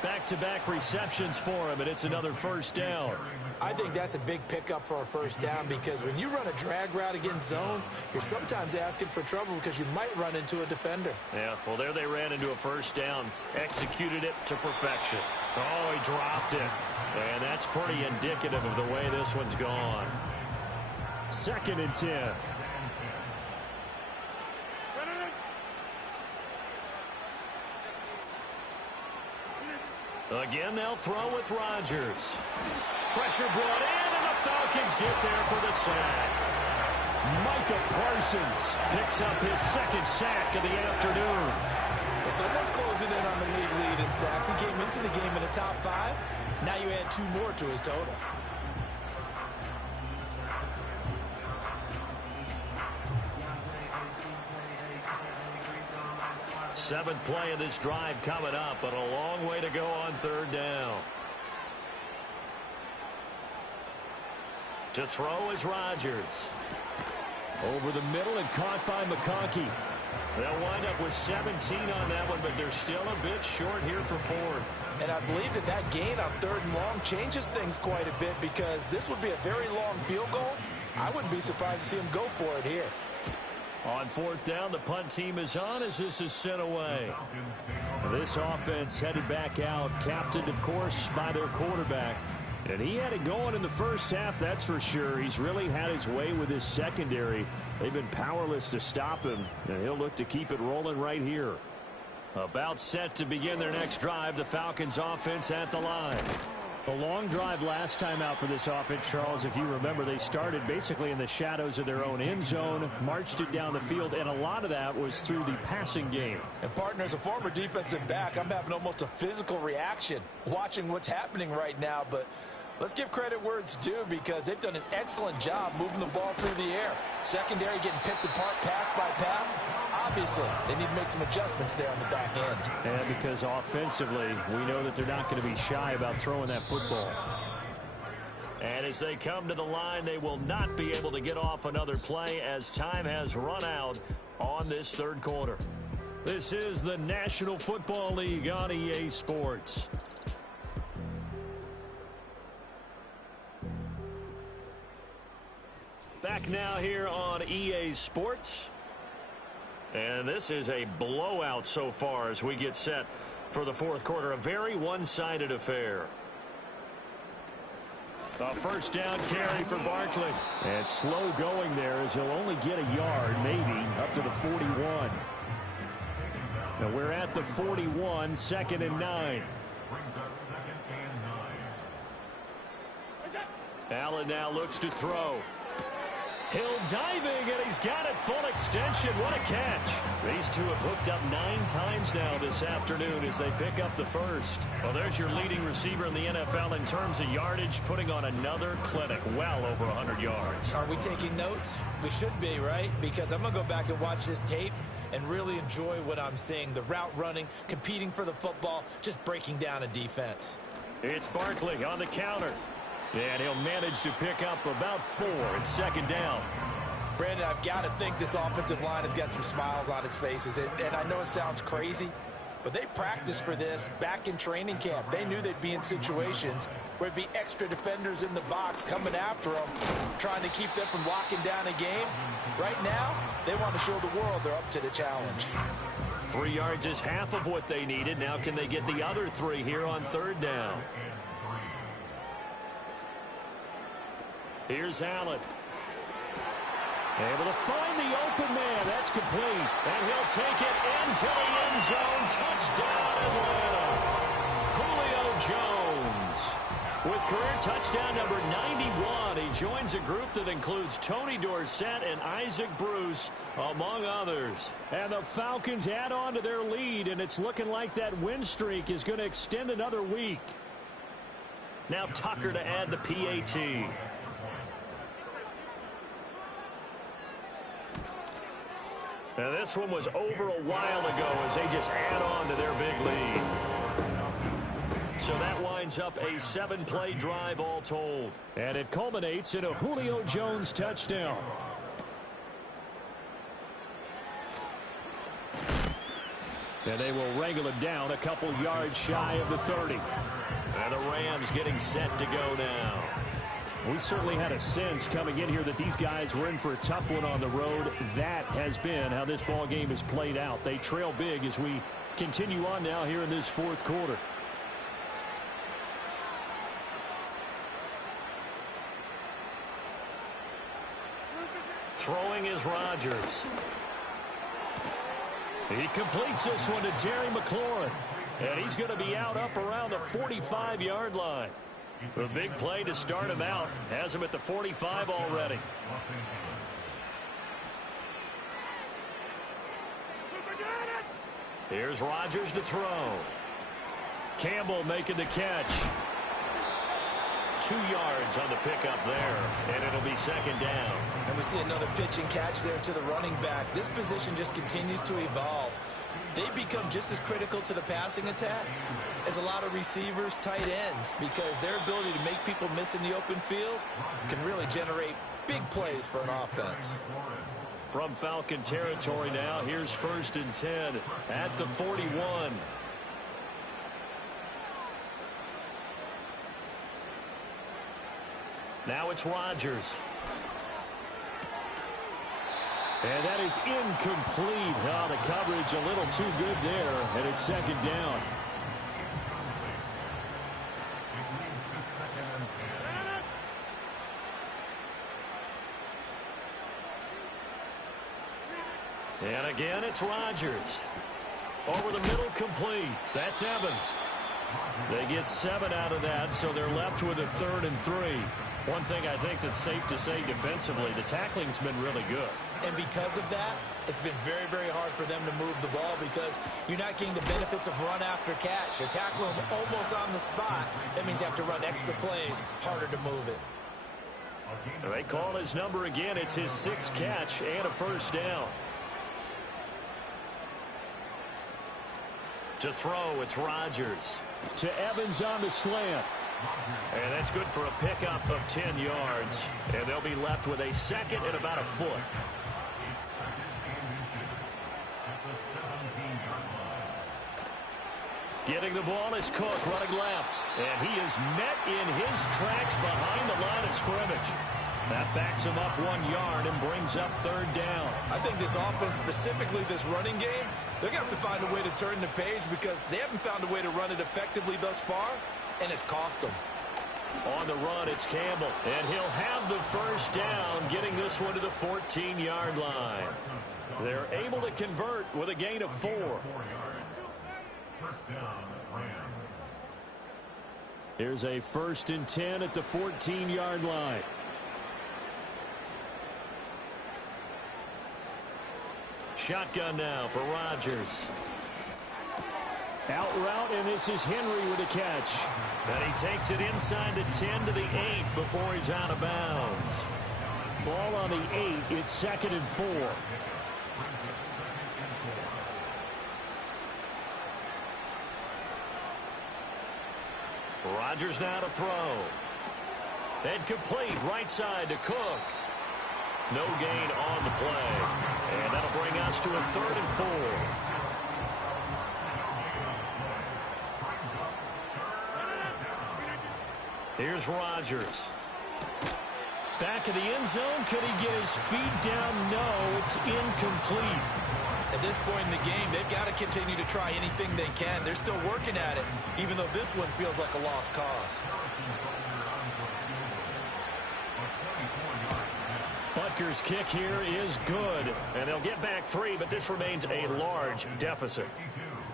Back-to-back receptions for him, and it's another first down. I think that's a big pickup for a first down because when you run a drag route against zone, you're sometimes asking for trouble because you might run into a defender. Yeah, well, there they ran into a first down. Executed it to perfection. Oh, he dropped it. And that's pretty indicative of the way this one's gone. 2nd and 10. Again, they'll throw with Rodgers. Pressure brought in, and the Falcons get there for the sack. Micah Parsons picks up his 2nd sack of the afternoon. Well, someone's closing in on the league lead in sacks. He came into the game in the top 5. Now you add 2 more to his total. Seventh play of this drive coming up, but a long way to go on 3rd down. To throw is Rodgers. Over the middle and caught by McConkey. They'll wind up with 17 on that one, but they're still a bit short here for 4th. And I believe that gain on 3rd and long changes things quite a bit because this would be a very long field goal. I wouldn't be surprised to see him go for it here. On 4th down, the punt team is on as this is sent away. This offense headed back out, captained, of course, by their quarterback. And he had it going in the first half, that's for sure. He's really had his way with his secondary. They've been powerless to stop him, and he'll look to keep it rolling right here. About set to begin their next drive, the Falcons offense at the line. A long drive last time out for this offense, Charles. If you remember, they started basically in the shadows of their own end zone, marched it down the field, and a lot of that was through the passing game. And, partner, as a former defensive back, I'm having almost a physical reaction watching what's happening right now. But let's give credit where it's due because they've done an excellent job moving the ball through the air. Secondary getting picked apart pass by pass. Obviously, they need to make some adjustments there on the back end. And because offensively, we know that they're not going to be shy about throwing that football. And as they come to the line, they will not be able to get off another play as time has run out on this third quarter. This is the National Football League on EA Sports. Back now here on EA Sports. And this is a blowout so far as we get set for the fourth quarter. A very one-sided affair. A first down carry for Barkley. And slow going there as he'll only get a yard, maybe, up to the 41. Now we're at the 41, 2nd and 9. Allen now looks to throw. Hill diving, and he's got it full extension. What a catch. These two have hooked up 9 times now this afternoon as they pick up the first. Well, there's your leading receiver in the NFL in terms of yardage, putting on another clinic, well over 100 yards. Are we taking notes? We should be, right? Because I'm going to go back and watch this tape and really enjoy what I'm seeing. The route running, competing for the football, just breaking down a defense. It's Barkley on the counter. And he'll manage to pick up about 4 and 2nd down. Brandon, I've got to think this offensive line has got some smiles on its faces. And I know it sounds crazy, but they practiced for this back in training camp. They knew they'd be in situations where it'd be extra defenders in the box coming after them, trying to keep them from locking down a game. Right now, they want to show the world they're up to the challenge. 3 yards is half of what they needed. Now can they get the other 3 here on 3rd down? Here's Allen. Able to find the open man. That's complete. And he'll take it into the end zone. Touchdown, Atlanta. Julio Jones with career touchdown number 91. He joins a group that includes Tony Dorsett and Isaac Bruce, among others. And the Falcons add on to their lead, and it's looking like that win streak is going to extend another week. Now Tucker to add the PAT. Now this one was over a while ago as they just add on to their big lead. So that winds up a 7-play drive all told. And it culminates in a Julio Jones touchdown. And they will wrangle it down a couple yards shy of the 30. And the Rams getting set to go now. We certainly had a sense coming in here that these guys were in for a tough one on the road. That has been how this ball game has played out. They trail big as we continue on now here in this fourth quarter. Throwing is Rodgers. He completes this one to Terry McLaurin. And he's going to be out up around the 45-yard line. A big play to start him out. Has him at the 45 already. Here's Rodgers to throw. Campbell making the catch. 2 yards on the pickup there, and it'll be 2nd down. And we see another pitch and catch there to the running back. This position just continues to evolve. They become just as critical to the passing attack as a lot of receivers, tight ends, because their ability to make people miss in the open field can really generate big plays for an offense. From Falcon territory now, here's 1st and 10 at the 41. Now it's Rodgers. And that is incomplete. Oh, the coverage a little too good there, and it's 2nd down. And again, it's Rodgers. Over the middle, complete. That's Evans. They get 7 out of that, so they're left with a 3rd and 3. One thing I think that's safe to say defensively, the tackling's been really good. And because of that, it's been very, very hard for them to move the ball because you're not getting the benefits of run after catch. You're tackling them almost on the spot. That means you have to run extra plays, harder to move it. They call his number again. It's his 6th catch and a 1st down. To throw, it's Rodgers. To Evans on the slant. And that's good for a pickup of 10 yards. And they'll be left with a second and about a foot. Getting the ball is Cook running left. And he is met in his tracks behind the line of scrimmage. That backs him up 1 yard and brings up third down. I think this offense, specifically this running game, they're going to have to find a way to turn the page because they haven't found a way to run it effectively thus far, and it's cost them. On the run, it's Campbell. And he'll have the first down, getting this one to the 14-yard line. They're able to convert with a gain of 4. Here's a 1st and 10 at the 14-yard line. Shotgun now for Rodgers. Out route, and this is Henry with a catch. And he takes it inside the 10 to the 8 before he's out of bounds. Ball on the 8. It's 2nd and 4. Rodgers now to throw. And complete right side to Cook. No gain on the play. And that'll bring us to a 3rd and 4. Here's Rodgers. Back in the end zone. Could he get his feet down? No, it's incomplete. At this point in the game, they've got to continue to try anything they can. They're still working at it, even though this one feels like a lost cause. Butker's kick here is good, and they'll get back 3, but this remains a large deficit.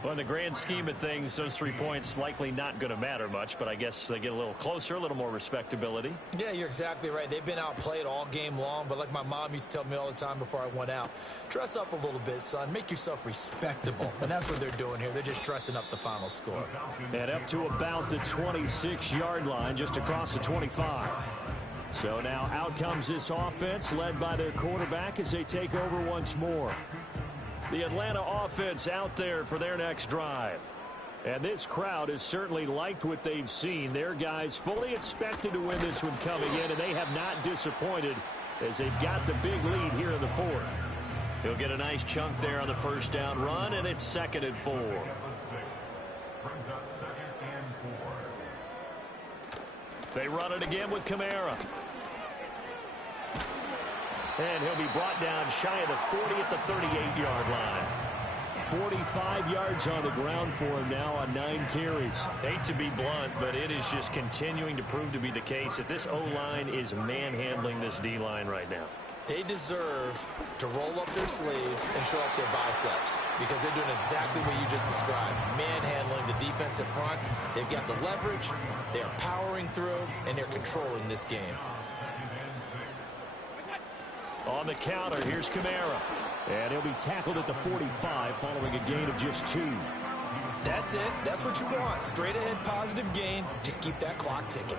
Well, in the grand scheme of things, those 3 points likely not going to matter much, but I guess they get a little closer, a little more respectability. Yeah, you're exactly right. They've been outplayed all game long, but like my mom used to tell me all the time before I went out, dress up a little bit, son. Make yourself respectable. And that's what they're doing here. They're just dressing up the final score. And up to about the 26-yard line, just across the 25. So now out comes this offense, led by their quarterback as they take over once more. The Atlanta offense out there for their next drive. And this crowd has certainly liked what they've seen. Their guys fully expected to win this one coming in, and they have not disappointed as they've got the big lead here in the 4th. He'll get a nice chunk there on the first down run, and it's 2nd and 4. They run it again with Kamara. And he'll be brought down shy of the 40 at the 38-yard line. 45 yards on the ground for him now on 9 carries. Hate to be blunt, but it is just continuing to prove to be the case that this O-line is manhandling this D-line right now. They deserve to roll up their sleeves and show up their biceps because they're doing exactly what you just described, manhandling the defensive front. They've got the leverage, they're powering through, and they're controlling this game. On the counter, here's Kamara. And he'll be tackled at the 45 following a gain of just 2. That's it. That's what you want. Straight ahead positive gain. Just keep that clock ticking.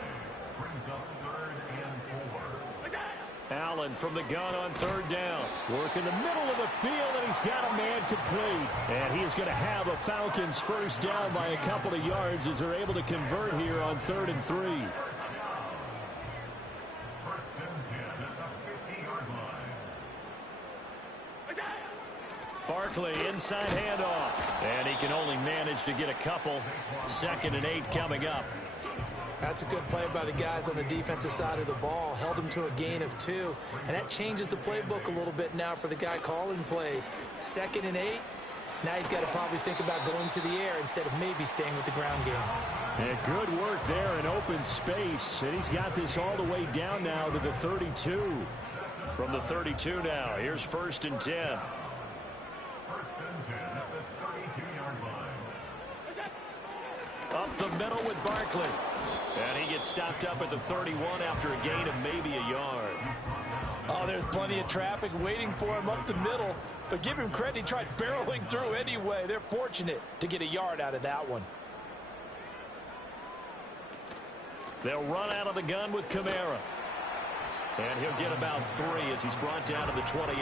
Allen from the gun on 3rd down. Work in the middle of the field, and he's got a man complete. And he is going to have a Falcons first down by a couple of yards as they're able to convert here on 3rd and 3. Barkley inside handoff. And he can only manage to get a couple. 2nd and 8 coming up. That's a good play by the guys on the defensive side of the ball. Held them to a gain of 2. And that changes the playbook a little bit now for the guy calling plays. 2nd and 8. Now he's got to probably think about going to the air instead of maybe staying with the ground game. And good work there in open space. And he's got this all the way down now to the 32. From the 32 now, here's 1st and 10. Up the middle with Barkley. And he gets stopped up at the 31 after a gain of maybe a yard. Oh, there's plenty of traffic waiting for him up the middle. But give him credit, he tried barreling through anyway. They're fortunate to get a yard out of that one. They'll run out of the gun with Kamara. And he'll get about 3 as he's brought down to the 28.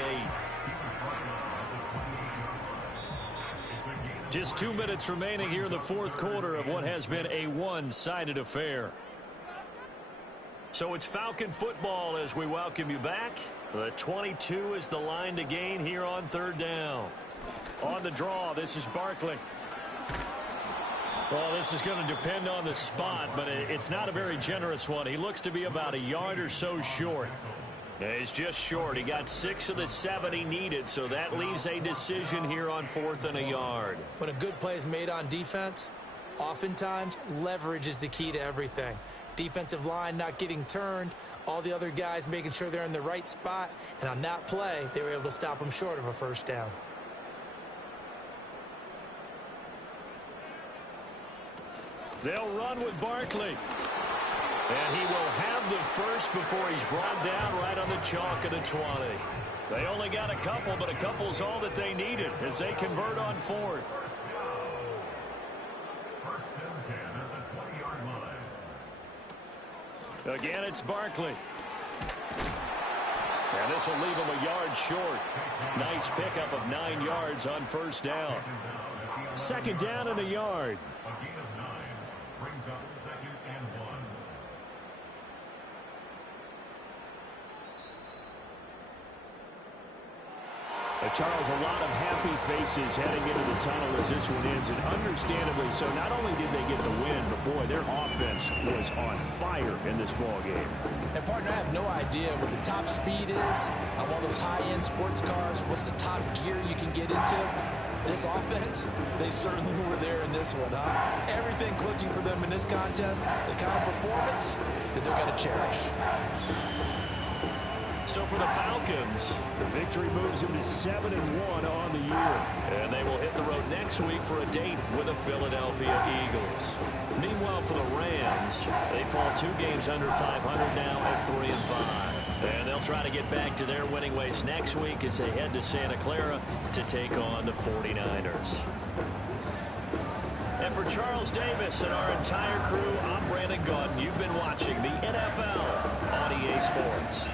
Just 2 minutes remaining here in the 4th quarter of what has been a one-sided affair. So it's Falcon football as we welcome you back. The 22 is the line to gain here on third down. On the draw, this is Barkley. Well, this is going to depend on the spot, but it's not a very generous one. He looks to be about a yard or so short. Yeah, he's just short. He got 6 of the 7 he needed, so that leaves a decision here on 4th and a yard. When a good play is made on defense, oftentimes leverage is the key to everything. Defensive line not getting turned, all the other guys making sure they're in the right spot, and on that play, they were able to stop them short of a first down. They'll run with Barkley. And he will have the first before he's brought down right on the chalk of the 20. They only got a couple, but a couple's all that they needed as they convert on 4th. Again, it's Barkley. And this will leave him a yard short. Nice pickup of 9 yards on first down. 2nd down and a yard. Charles, a lot of happy faces heading into the tunnel as this one ends, and understandably so. Not only did they get the win, but boy, their offense was on fire in this ball game. And partner, I have no idea what the top speed is on one of those high-end sports cars. What's the top gear you can get into? This offense, they certainly were there in this one, huh? Everything clicking for them in this contest, the kind of performance that they're going to cherish. So for the Falcons, the victory moves them to 7-1 on the year. And they will hit the road next week for a date with the Philadelphia Eagles. Meanwhile, for the Rams, they fall 2 games under 500 now at 3-5. And they'll try to get back to their winning ways next week as they head to Santa Clara to take on the 49ers. And for Charles Davis and our entire crew, I'm Brandon Gaudin. You've been watching the NFL on EA Sports.